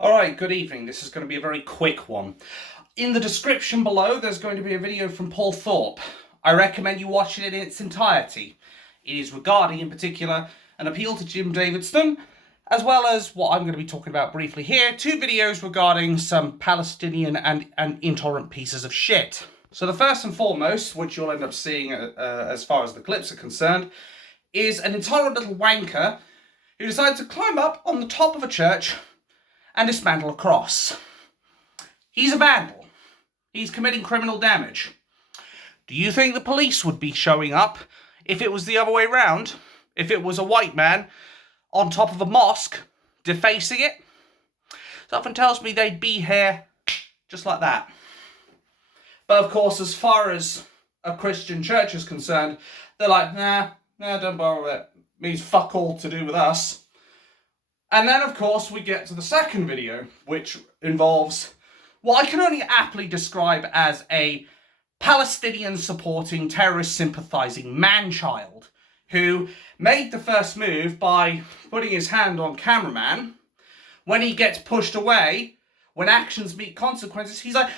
Alright, good evening. This is going to be a very quick one. In the description below, there's going to be a video from Paul Thorpe. I recommend you watch it in its entirety. It is regarding, in particular, an appeal to Jim Davidson, as well as what I'm going to be talking about briefly here, two videos regarding some Palestinian and intolerant pieces of shit. So the first and foremost, which you'll end up seeing as far as the clips are concerned, is an intolerant little wanker who decides to climb up on the top of a church and dismantle a cross. He's a vandal. He's committing criminal damage. Do you think the police would be showing up if it was the other way round? If it was a white man on top of a mosque defacing it? Something tells me they'd be here just like that. But of course, as far as a Christian church is concerned, they're like, nah, don't bother with it. It means fuck all to do with us. And then, of course, we get to the second video, which involves what I can only aptly describe as a Palestinian-supporting, terrorist-sympathising man-child who made the first move by putting his hand on cameraman. When he gets pushed away, when actions meet consequences, he's like,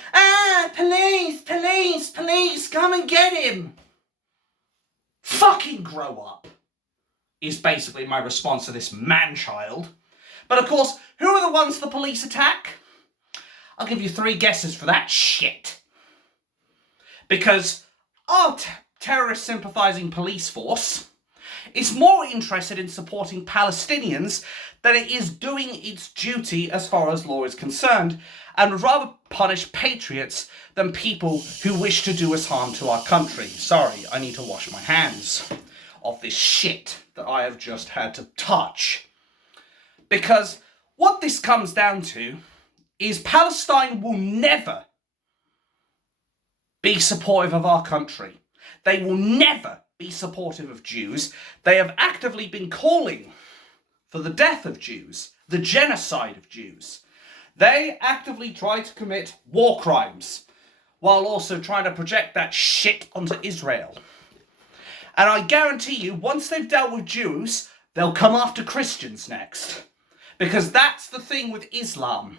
police, police, police, come and get him. Fucking grow up, is basically my response to this man-child. But of course, who are the ones the police attack? I'll give you three guesses for that shit. Because our terrorist-sympathising police force is more interested in supporting Palestinians than it is doing its duty as far as law is concerned, and would rather punish patriots than people who wish to do us harm to our country. Sorry, I need to wash my hands of this shit that I have just had to touch. Because what this comes down to is Palestine will never be supportive of our country. They will never be supportive of Jews. They have actively been calling for the death of Jews, the genocide of Jews. They actively try to commit war crimes while also trying to project that shit onto Israel. And I guarantee you, once they've dealt with Jews, they'll come after Christians next. Because that's the thing with Islam.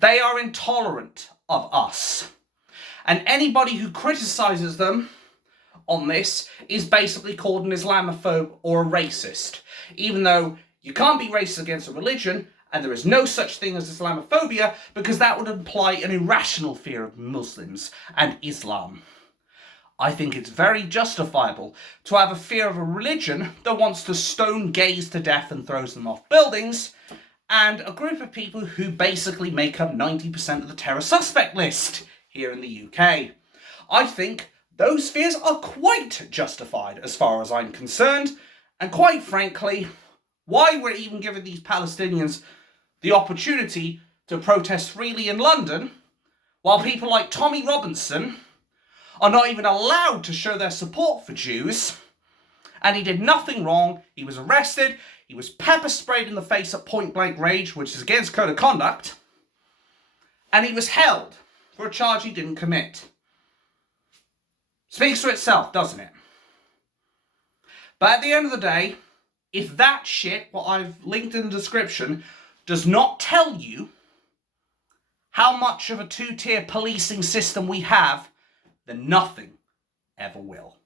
They are intolerant of us. And anybody who criticises them on this is basically called an Islamophobe or a racist. Even though you can't be racist against a religion, and there is no such thing as Islamophobia, because that would imply an irrational fear of Muslims and Islam. I think it's very justifiable to have a fear of a religion that wants to stone gays to death and throws them off buildings, and a group of people who basically make up 90% of the terror suspect list here in the UK. I think those fears are quite justified as far as I'm concerned, and quite frankly, why we're even giving these Palestinians the opportunity to protest freely in London, while people like Tommy Robinson are not even allowed to show their support for Jews, and he did nothing wrong. He was arrested, he was pepper sprayed in the face at point blank range, which is against code of conduct, and he was held for a charge he didn't commit. Speaks for itself, doesn't it? But at the end of the day, if that shit, what I've linked in the description, does not tell you how much of a two-tier policing system we have, then nothing ever will.